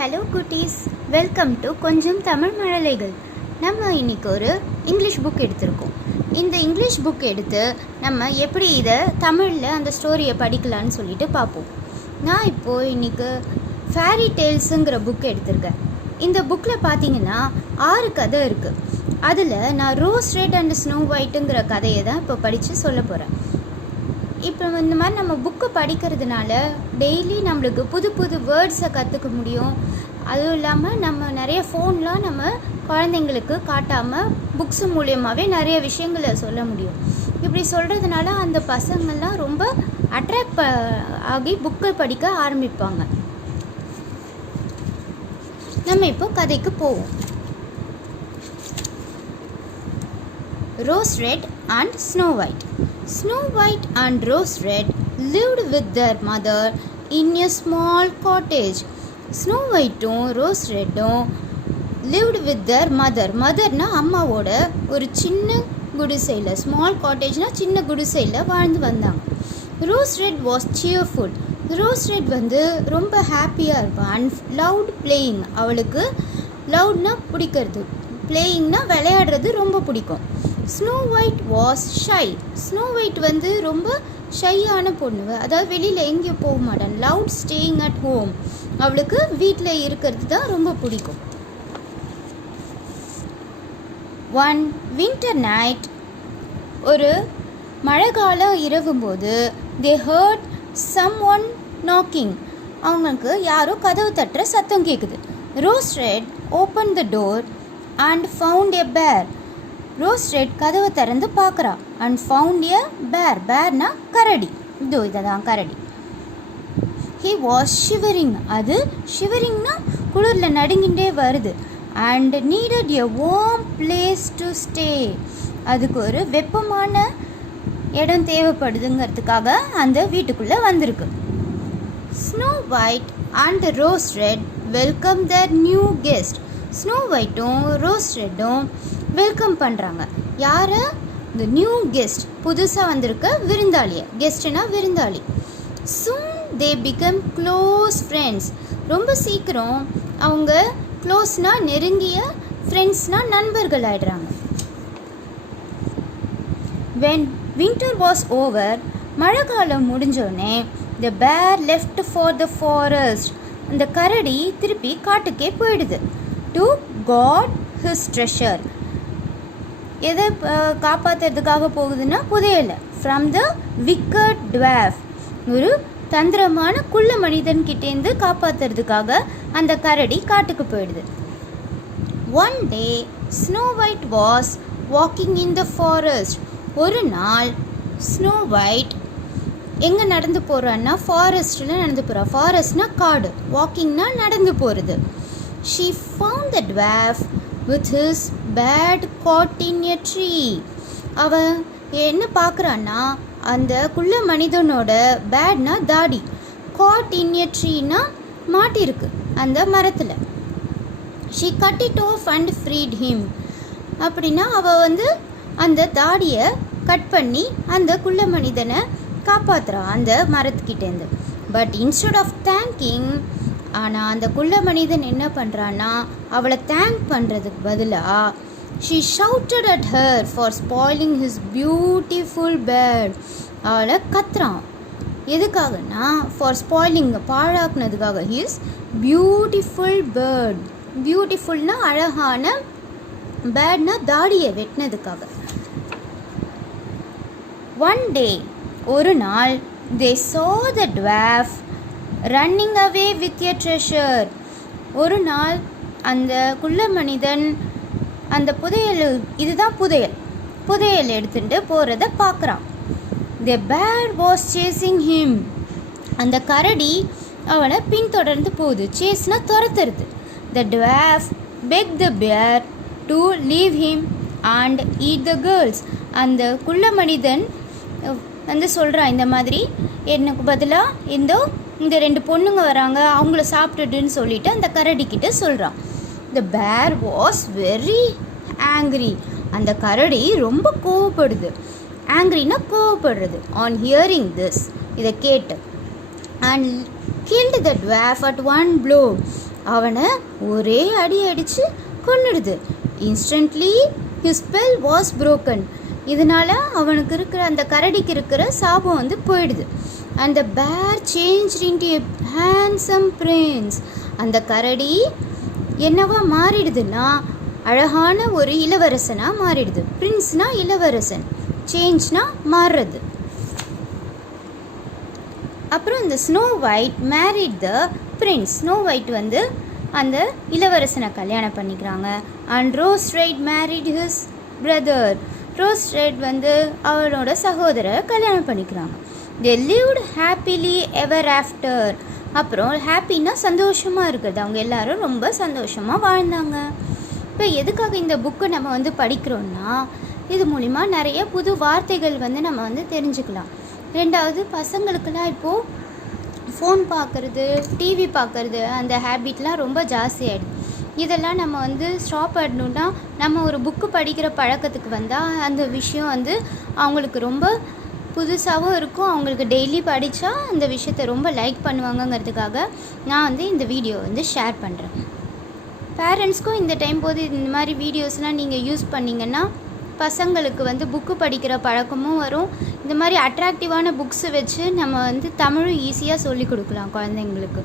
Hello குட்டீஸ், welcome to கொஞ்சம் தமிழ் மழலைகள். நம்ம இன்றைக்கி ஒரு இங்கிலீஷ் புக் எடுத்திருக்கோம். இந்த இங்கிலீஷ் புக் எடுத்து நம்ம எப்படி இதை தமிழில் அந்த ஸ்டோரியை படிக்கலான்னு சொல்லிட்டு பார்ப்போம். நான் இப்போது இன்றைக்கி ஃபேரி டேல்ஸுங்கிற புக் எடுத்திருக்கேன். இந்த புக்கில் பார்த்தீங்கன்னா 6 கதை இருக்குது. அதில் நான் ரோஸ் ரெட் அண்ட் ஸ்னோ ஒயிட்டுங்கிற கதையை தான் இப்போ படித்து சொல்ல போகிறேன். இப்போ இந்த மாதிரி நம்ம புக்கை படிக்கிறதுனால டெய்லி நம்மளுக்கு புது புது வேர்ட்ஸை கற்றுக்க முடியும். அதுவும் இல்லாமல் நம்ம நிறைய ஃபோன்லாம் நம்ம குழந்தைங்களுக்கு காட்டாமல் புக்ஸு மூலியமாகவே நிறைய விஷயங்களை சொல்ல முடியும். இப்படி சொல்கிறதுனால அந்த பசங்கள்லாம் ரொம்ப அட்ராக்ட் ஆகி புக்கை படிக்க ஆரம்பிப்பாங்க. நம்ம இப்போ கதைக்கு போவோம். Rose Red and Snow White. Snow White and Rose Red lived with their mother in a small cottage. Snow Whiteum Rose Redum lived with their mother. மதர்னா அம்மாவோட ஒரு சின்ன குடிசையில், ஸ்மால் காட்டேஜ்னா சின்ன குடிசையில் வாழ்ந்து வந்தாங்க. Rose red was cheerful. Rose red வந்து ரொம்ப ஹாப்பியாக இருப்பாள். அண்ட் லவுட் பிளேயிங், அவளுக்கு லவுட்னா பிடிக்கிறது, பிளேயிங்னா விளையாடுறது ரொம்ப பிடிக்கும். Snow white was shy. Snow white வந்து ரொம்ப ஷையான பொண்ணு, அதாவது வெளியில் எங்கேயும் போக மாட்டான். லவுட் ஸ்டேயிங் அட் ஹோம், அவளுக்கு வீட்டில் இருக்கிறது தான் ரொம்ப பிடிக்கும். ஒன் வின்டர் நைட், ஒரு மழை காலம் இரவும்போது, they heard someone knocking, அவங்களுக்கு யாரோ கதவு தட்டுற சத்தம் கேட்குது. Rose Red open the door and found a bear. Rose red கதவை திறந்து பார்க்குறா. அண்ட் ஃபவுண்ட் எ பேர். பேர்னா கரடி. இதை தான் கரடி. He was shivering. அது ஷிவரிங்னா குளிரில் நடுங்கிட்டே வருது. And needed a warm place to stay. அதுக்கு ஒரு வெப்பமான இடம் தேவைப்படுதுங்கிறதுக்காக அந்த வீட்டுக்குள்ளே வந்திருக்கு. Snow White and Rose Red welcome their new guest. Snow ஒயிட்டும் ரோஸ் ரெட்டும் வெல்கம் பண்ணுறாங்க. யாரை? இந்த நியூ கெஸ்ட், புதுசாக வந்திருக்க விருந்தாளியை. கெஸ்ட்னா விருந்தாளி. சூன் தே பிகம் க்ளோஸ் ஃப்ரெண்ட்ஸ். ரொம்ப சீக்கிரம் அவங்க க்ளோஸ்னால் நெருங்கிய, ஃப்ரெண்ட்ஸ்னால் நண்பர்கள் ஆகிடுறாங்க. வென் வின்டர் வாஸ் ஓவர், மழை காலம் முடிஞ்சோடனே, த பேர் லெஃப்ட் ஃபார் த ஃபாரஸ்ட். அந்த கரடி திருப்பி காட்டுக்கே போயிடுது. To guard his treasure. எதை காப்பாற்றுறதுக்காக போகுதுன்னா புதையலை. ஃப்ரம் த விக்கட் டுவார்ஃப், ஒரு தந்திரமான குள்ள மனிதன்கிட்டேருந்து காப்பாற்றுறதுக்காக அந்த கரடி காட்டுக்கு போயிடுது. One day snow white was walking in the forest. ஒரு நாள் ஸ்னோ ஒயிட் எங்கே நடந்து போகிறான்னா ஃபாரஸ்ட்டில் நடந்து போகிறா. ஃபாரஸ்ட்னா காடு, வாக்கிங்னா நடந்து போகிறது. She found the dwarf with his bed caught in a tree. அவன் என்ன பார்க்குறான்னா அந்த குள்ள மனிதனோட பேட்னா தாடி, caught in a treeனா மாட்டிருக்கு அந்த மரத்தில். She cut it off and freed him. அப்படின்னா அவள் வந்து அந்த தாடியை கட் பண்ணி அந்த குள்ள மனிதனை காப்பாற்றுறான் அந்த மரத்துக்கிட்டேருந்து. பட் இன்ஸ்டெட் ஆஃப் தேங்கிங், ஆனால் அந்த குள்ள மனிதன் என்ன பண்ணுறான்னா அவளை தேங்க் பண்ணுறதுக்கு பதிலாக she shouted at her for spoiling his beautiful bird. அவளை கத்துறான். எதுக்காகனா ஃபார் ஸ்பாயிலிங், பாழாக்குனதுக்காக. His beautiful bird. பியூட்டிஃபுல்னா அழகான, பேர்ட்னா தாடியை வெட்டினதுக்காக. ஒன் டே, ஒரு நாள், தே saw the dwarf running away with a treasure. ஒரு நாள் அந்த குள்ள மனிதன் அந்த புதையல், இதுதான் புதையல், புதையல் எடுத்துட்டு போகிறத பார்க்குறான். The bear was chasing him. அந்த கரடி அவனை பின்தொடர்ந்து போகுது. சேஸ்னா துரத்துறது. The dwarf begged the bear to leave him and eat the girls. அந்த குள்ள மனிதன் வந்து சொல்கிறான், இந்த மாதிரி எனக்கு பதிலாக இந்த 2 பொண்ணுங்க வராங்க, அவங்கள சாப்பிட்டுடுன்னு சொல்லிட்டு அந்த கரடிக்கிட்ட சொல்கிறான். த பேர் வாஸ் வெரி ஆங்க்ரி. அந்த கரடி ரொம்ப கோவப்படுது. ஆங்க்ரினா கோவப்படுறது. ஆன் ஹியரிங் திஸ், இதை கேட்டு, and killed the dwarf at one blow. அவனை ஒரே அடி அடித்து கொன்னுடுது. Instantly his spell was broken. இதனால் அவனுக்கு இருக்கிற அந்த கரடிக்கு இருக்கிற சாபம் வந்து போயிடுது. and the bear changed into a handsome prince. அந்த கரடி என்னவா மாறிடுதுன்னா அழகான ஒரு இளவரசனாக மாறிடுது. பிரின்ஸ்னா இளவரசன், சேஞ்ச்னா மாறுறது. அப்புறம் இந்த snow white married the prince. Snow white வந்து அந்த இளவரசனை கல்யாணம் பண்ணிக்கிறாங்க. And Rose red married his brother. Rose red வந்து அவனோட சகோதரரை கல்யாணம் பண்ணிக்கிறாங்க. தே லிவ்ட் ஹாப்பிலி எவர் ஆஃப்டர். அப்புறம் ஹாப்பின்னா சந்தோஷமாக இருக்கிறது. அவங்க எல்லாரும் ரொம்ப சந்தோஷமாக வாழ்ந்தாங்க. இப்போ எதுக்காக இந்த புக்கை நம்ம வந்து படிக்கிறோன்னா இது மூலிமா நிறைய புது வார்த்தைகள் வந்து நம்ம வந்து தெரிஞ்சுக்கலாம். ரெண்டாவது, பசங்களுக்கெல்லாம் இப்போது ஃபோன் பார்க்குறது, டிவி பார்க்குறது அந்த ஹேபிட்லாம் ரொம்ப ஜாஸ்தி ஆகிடுது. இதெல்லாம் நம்ம வந்து ஸ்டாப் பண்ணணுன்னா நம்ம ஒரு புக்கு படிக்கிற பழக்கத்துக்கு வந்தால் அந்த விஷயம் வந்து அவங்களுக்கு ரொம்ப புதுசாகவும் இருக்கும். அவங்களுக்கு டெய்லி படித்தா அந்த விஷயத்தை ரொம்ப லைக் பண்ணுவாங்கங்கிறதுக்காக நான் வந்து இந்த வீடியோ வந்து ஷேர் பண்ணுறேன். பேரண்ட்ஸ்க்கும் இந்த டைம் போது இந்த மாதிரி வீடியோஸ்லாம் நீங்கள் யூஸ் பண்ணிங்கன்னா பசங்களுக்கு வந்து புக்கு படிக்கிற பழக்கமும் வரும். இந்த மாதிரி அட்ராக்டிவான புக்ஸை வச்சு நம்ம வந்து தமிழும் ஈஸியாக சொல்லிக் கொடுக்கலாம் குழந்தைங்களுக்கு.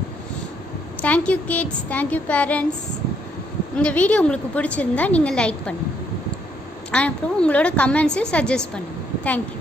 Thank you kids, thank you parents. இந்த வீடியோ உங்களுக்கு பிடிச்சிருந்தா நீங்கள் லைக் பண்ணுங்கள். அப்புறம் உங்களோட கமெண்ட்ஸையும் சஜஸ்ட் பண்ணுங்கள். தேங்க்யூ.